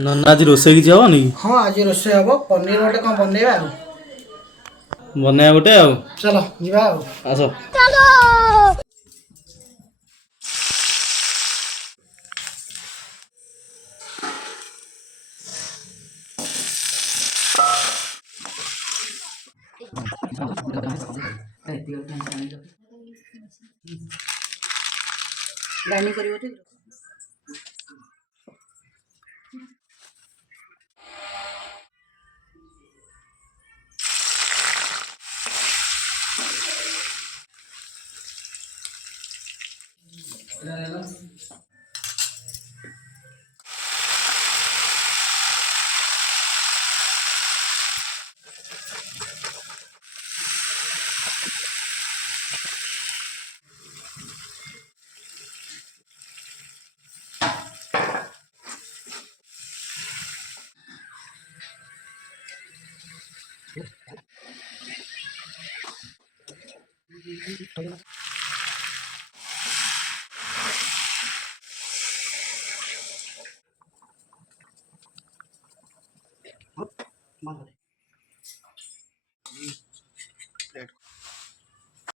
ନନା ଆଜି ରୋଷେଇ କିଛି ହବନି କି? ହଁ ଆଜି ରୋଷେଇ ହବ ପନିର ଗୋଟେ କଣ ବନେଇବା ଆଉ। ବନେଇବା ଗୋଟେ ଆଉ। ଚାଲ ଯିବା ଆଉ। ଆସ। ଡାଇନିଂ କରିବ ଟି?